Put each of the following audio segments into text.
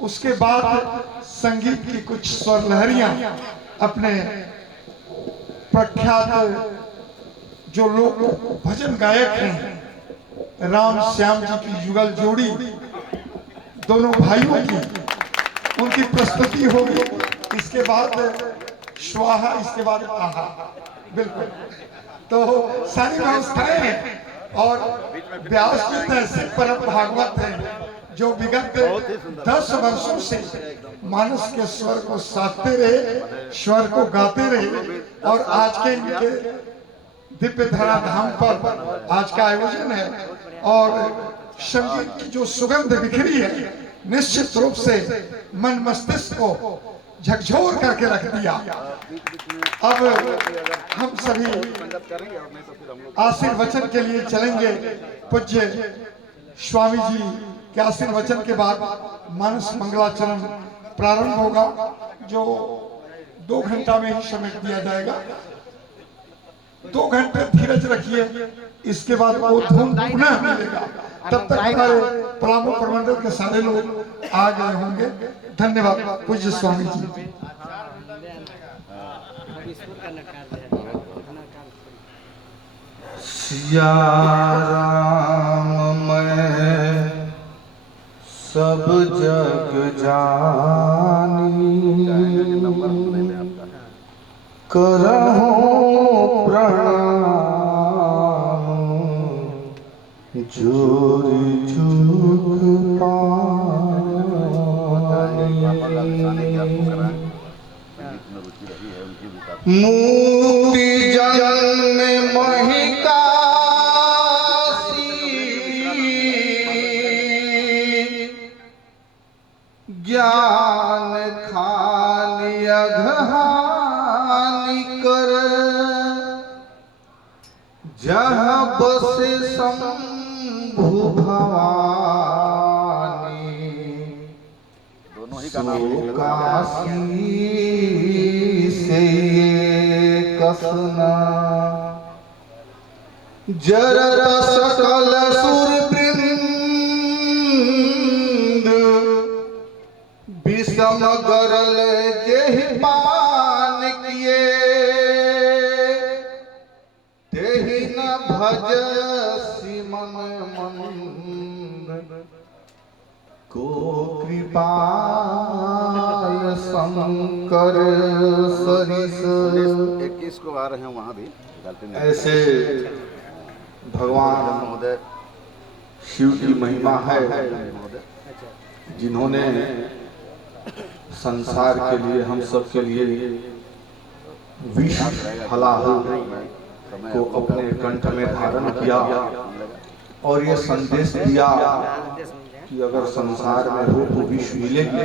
उसके बाद संगीत की कुछ स्वर लहरियां अपने प्रख्यात जो लोग भजन गायक हैं राम श्याम जी की युगल जोड़ी दोनों भाइयों की उनकी प्रस्तुति होगी। इसके बाद स्वाहा, इसके बाद आहा। बिल्कुल, तो सारी व्यवस्थाएं हैं और व्यास जी ऐसे परम भागवत हैं जो विगत 10 वर्षों से मानस के स्वर को साधते रहे, स्वर को गाते रहे और आज के इनके दिव्य धरा धाम पर आज का आयोजन है और संगीत की जो सुगंध बिखरी है निश्चित रूप से मन मस्तिष्क को झकझोर करके रख दिया। अब हम सभी आशीर्वचन के लिए चलेंगे। पूज्य स्वामी जी के आशीर्वचन के बाद मानस मंगलाचरण प्रारंभ होगा जो 2 घंटा में ही समेट दिया जाएगा। 2 घंटे धीरज रखिए, इसके बाद वो धूम पुनः मिलेगा। तब तक हमारे पलामू प्रमंडल के सारे लोग आ गए होंगे। धन्यवाद पूज्य स्वामी जी। सिया राम मैं सब जग जानी करहूं प्रणाम जोरी चूक मूर्ति जन्म महिका ज्ञान खानी अघहानी कर जहाँ बसे शंभु भवानी काशी से कसना जरत सकल सुर विषम गरल जेहि पान किए तेहि न भज सिमन मंद को कृपाय शंकर सरिस 21 को आ रहे हैं वहाँ भी। ऐसे भगवान शिव की महिमा है जिन्होंने संसार के लिए हम सब के लिए विष हलाहल को अपने कंठ में धारण किया और ये संदेश दिया कि अगर संसार में हो तो विष मिलेगी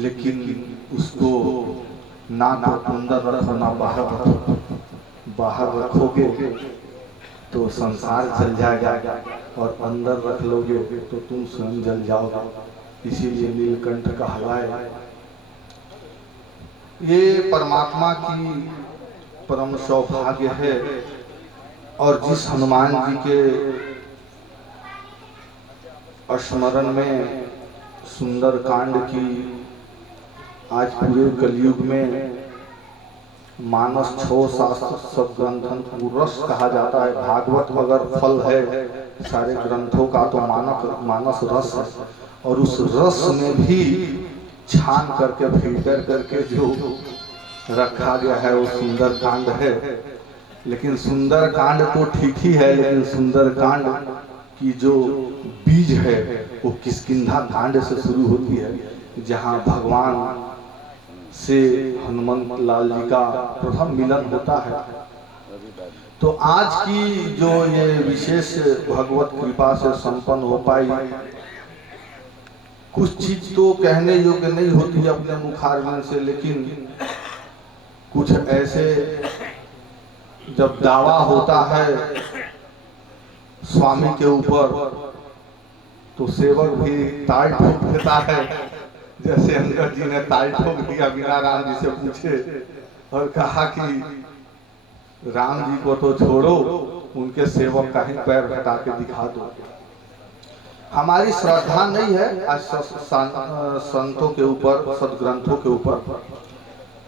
लेकिन उसको ना तो अंदर रखो ना बाहर रखो। बाहर रखोगे तो संसार जल जाएगा और अंदर रख लोगे तो तुम स्वयं जल जाओगे। इसीलिए नीलकंठ कहा है। ये परमात्मा की परम सौभाग्य है और जिस हनुमान जी के स्मरण में सुंदर कांड की आज पूरे कलयुग में मानस 6 शास्त्र सब ग्रंथों को रस कहा जाता है। भागवत अगर फल है सारे ग्रंथों का तो मानस रस है और उस रस में भी छान करके फिल्टर करके जो रखा गया है वो सुंदर कांड है। लेकिन सुंदर कांड तो ठीक ही है लेकिन सुंदर कांड की जो बीज है वो किष्किंधा कांड से शुरू होती है जहाँ भगवान से हनुमंत लाल जी का प्रथम मिलन होता है। तो आज की जो ये विशेष भगवत कृपा से संपन्न हो पाई, कुछ चीज तो कहने योग्य नहीं होती अपने मुखारविंद से, लेकिन कुछ ऐसे जब दावा होता है स्वामी के ऊपर तो सेवक भी ताल ठोक देता है। जैसे अंगद जी ने ताल ठोक दिया बिना राम जी से पूछे और कहा कि राम जी को तो छोड़ो, उनके सेवक का ही पैर हटा के दिखा दो। हमारी श्रद्धा नहीं है आज संतों के ऊपर, सदग्रंथों के ऊपर।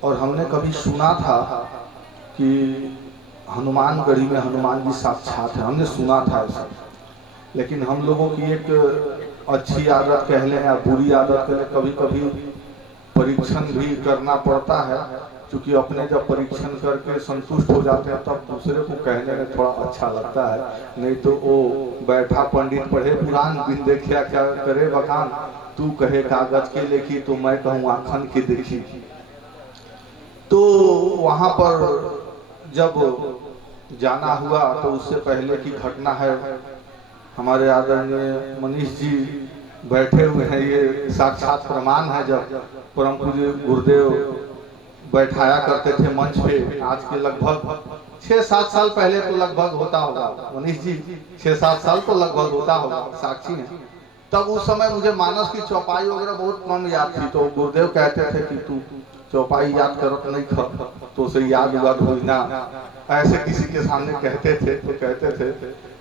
और हमने कभी सुना था कि हनुमानगढ़ी में हनुमान जी साक्षात है, हमने सुना था ऐसा। लेकिन हम लोगों की एक अच्छी आदत कह लें या बुरी आदत कह लें, कभी कभी परीक्षण भी करना पड़ता है, क्योंकि अपने जब परीक्षण करके संतुष्ट हो जाते हैं तब दूसरे को कहने में थोड़ा अच्छा लगता है। नहीं तो वो बैठा पंडित पढ़े पुराण बिन देखिया क्या करे बखान, तू कहे कागज के लेखी तो मैं कहूँ आखन की देखी। तो वहाँ पर जब जाना हुआ तो उससे पहले की घटना है, हमारे आदरणीय मनीष जी बैठे हुए हैं, ये साक्षात प्रमाण है। जब परम पूज्य गुरुदेव बैठाया करते थे मंच पे, आज के लगभग 6-7 साल पहले तो लगभग होता होगा, मनीष जी 6-7 साल तो लगभग होता होगा, साक्षी हैं। तब उस समय मुझे मानस की चौपाई वगैरह बहुत कम याद थी, तो गुरुदेव कहते थे कि तू चौपाई याद करत नहीं ख तो उसे याद भूलना, ऐसे किसी के सामने कहते थे। तो कहते थे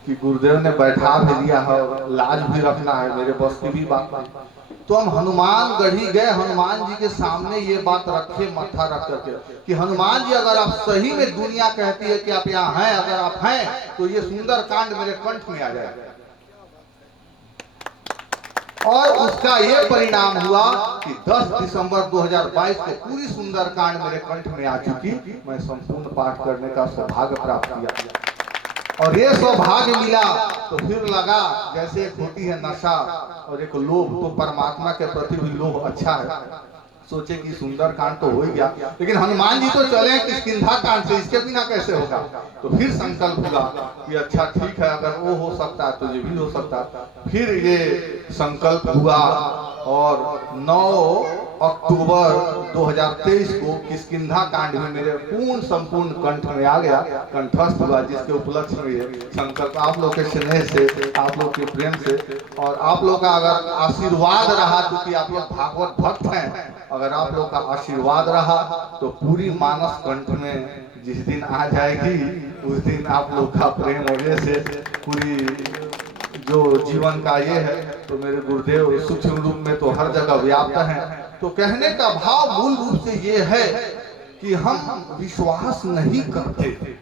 कि गुरुदेव ने बैठा भी दिया है, लाज भी रखना है, मेरे बस की भी बात नहीं। तो हम हनुमानगढ़ी गए, हनुमान जी के सामने ये बात रखे मत्था रख करके कि हनुमान जी अगर आप सही में, दुनिया कहती है कि आप यहाँ हैं, अगर आप हैं तो ये सुंदर कांड मेरे कंठ में आ जाए। और उसका ये परिणाम हुआ कि 10 दिसंबर 2022 को पूरी सुंदर कांड मेरे कंठ में आ चुकी। मैं संपूर्ण पाठ करने का सौभाग्य प्राप्त किया, और ये सौभाग्य मिला तो फिर लगा जैसे एक होती है नशा और एक लोभ, तो परमात्मा के प्रति भी लोभ अच्छा है। सोचे कि सुंदर कांड तो हो ही गया, लेकिन हनुमान जी तो चले किष्किंधा कांड से, इसके बिना कैसे होगा। तो फिर संकल्प हुआ कि अच्छा ठीक है, अगर वो हो सकता है तो ये भी हो सकता है। फिर ये संकल्प हुआ और 9 अक्टूबर 2023 को किष्किंधा कांड में मेरे पूर्ण संपूर्ण कंठ में आ गया, कंठस्थ हुआ, जिसके उपलक्ष्य में ये संकल्प आप लोग के स्नेह से, आप लोग के प्रेम से और आप लोग का अगर आशीर्वाद रहा, क्योंकि आप लोग भागवत भक्त हैं, अगर आप लोग का आशीर्वाद रहा तो पूरी मानस कंठ में जिस दिन आ जाएगी उस दिन आप लोग का प्रेम वजह से पूरी जो जीवन का ये है, तो मेरे गुरुदेव सूक्ष्म रूप में तो हर जगह व्याप्त हैं। तो कहने का भाव मूल रूप से ये है कि हम विश्वास नहीं करते,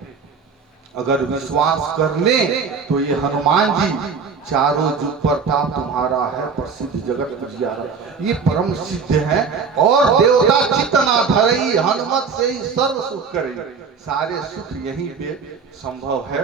अगर विश्वास कर ले तो ये हनुमान जी चारों जुग प्रताप तुम्हारा है, प्रसिद्ध जगत उजियारा, ये परम सिद्ध है। और देवता चित्त ना धरई, हनुमत से ही सर्व सुख करई, सारे सुख यहीं पे संभव है।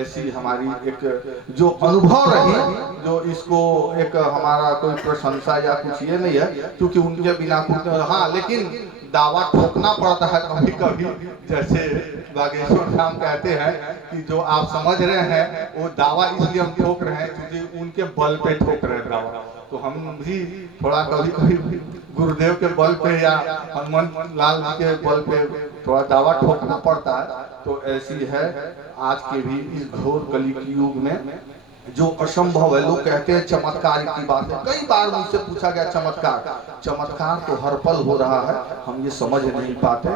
ऐसी हमारी एक जो अनुभव रही, जो इसको एक हमारा कोई प्रशंसा या कुछ ये नहीं है, क्योंकि उनके बिना कुछ, हाँ लेकिन दावा ठोकना पड़ता है कभी कभी। जैसे बागेश्वर राम कहते हैं कि जो आप समझ रहे हैं वो दावा इसलिए हम ठोक रहे हैं क्योंकि उनके बल पे ठोक रहे हैं दावा। तो हम भी थोड़ा कभी कभी गुरुदेव के बल पे या हनुमान लाल जी के बल पे थोड़ा दावा ठोकना पड़ता है। तो ऐसी है आज के भी इस घोर कली युग में जो असंभव है। लोग कहते हैं चमत्कार की बात है, कई बार मुझसे पूछा गया चमत्कार तो हर पल हो रहा है, हम ये समझ नहीं पाते।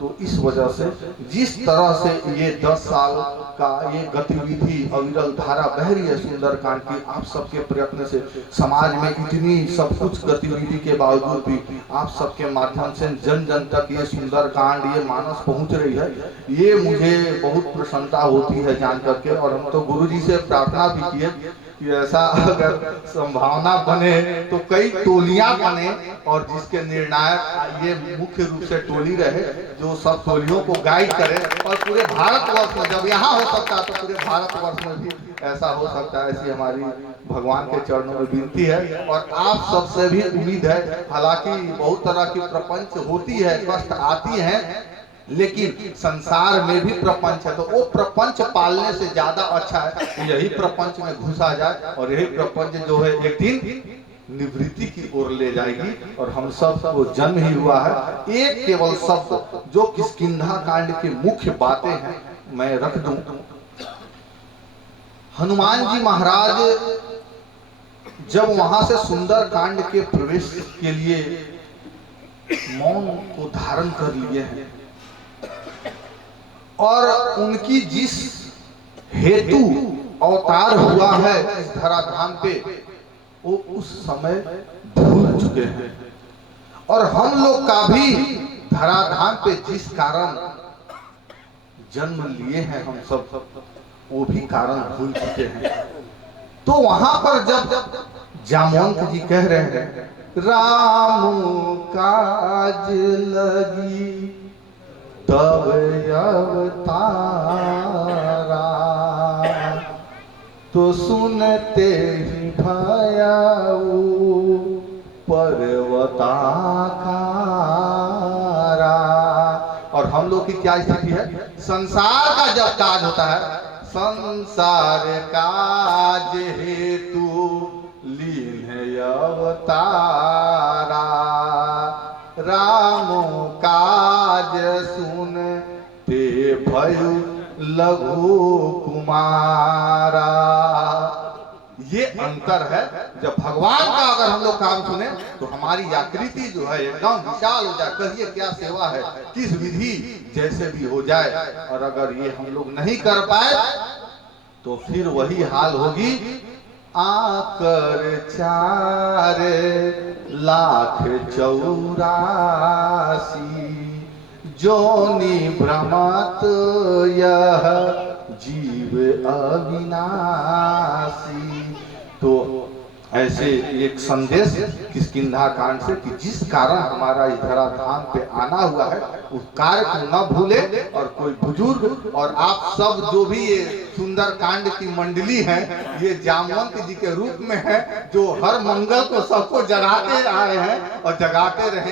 तो इस वजह से जिस तरह से ये 10 साल का ये गतिविधि अविरल धारा बह रही है सुंदरकांड की, आप सबके प्रयत्न से समाज में इतनी सब कुछ गतिविधि के बावजूद भी आप सबके माध्यम से जन जन तक ये सुंदरकांड, ये मानस पहुंच रही है, ये मुझे बहुत प्रसन्नता होती है जान करके। और हम तो गुरु जी से प्रार्थना भी किए कि ऐसा अगर संभावना बने तो कई टोलियां बने और जिसके निर्णायक ये मुख्य रूप से टोली रहे जो सब टोलियों को गाइड करे। और पूरे भारतवर्ष में जब यहाँ हो सकता है तो पूरे भारतवर्ष में भी ऐसा हो सकता है, ऐसी हमारी भगवान के चरणों में विनती है। और आप सबसे भी उम्मीद है, हालांकि बहुत तरह की प्रपंच होती है, कष्ट आती है, लेकिन संसार में भी प्रपंच है, तो वो प्रपंच पालने से ज्यादा अच्छा है यही प्रपंच में घुसा जाए और यही प्रपंच जो है एक दिन निवृत्ति की ओर ले जाएगी। और हम सब को जन्म ही हुआ है। एक केवल शब्द जो किष्किंधा कांड की मुख्य बातें हैं मैं रख दूं। हनुमान जी महाराज जब वहां से सुंदर कांड के प्रवेश के लिए मौन को धारण कर लिए हैं और उनकी जिस हेतु अवतार हुआ है इस धराधाम पे, वो उस समय भूल चुके हैं। और हम लोग का भी धराधाम पे जिस कारण जन्म लिए हैं हम सब, वो भी कारण भूल चुके हैं। तो वहां पर जब जामवंत जी कह रहे हैं राम काज लगी तब अवतारा, तो सुनते ही भयाऊ पर्वताकारा। और हम लोग की क्या स्थिति है? संसार का जब काज होता है, संसार काज हेतु लीन अवतारा, राम काज सुन ते भयु लघु कुमारा। ये अंतर है। जब भगवान का अगर हम लोग काम सुने तो हमारी आकृति जो है एकदम विशाल हो जाए, कहिए क्या सेवा है, किस विधि जैसे भी हो जाए। और अगर ये हम लोग नहीं कर पाए तो फिर वही हाल होगी, आकर 4,84,000 जोनि भ्रमत यह जीव अविनाशी। तो ऐसे एक संदेश किष्किंधा कांड से कि जिस कारण हमारा इस धराधाम पे आना हुआ है उस कार्य को न भूले। और कोई बुजुर्ग और आप सब जो भी ये सुंदर कांड की मंडली है, ये जामवंत जी के रूप में है, जो हर मंगल को सबको जगाते आ रहे हैं और जगाते रहे।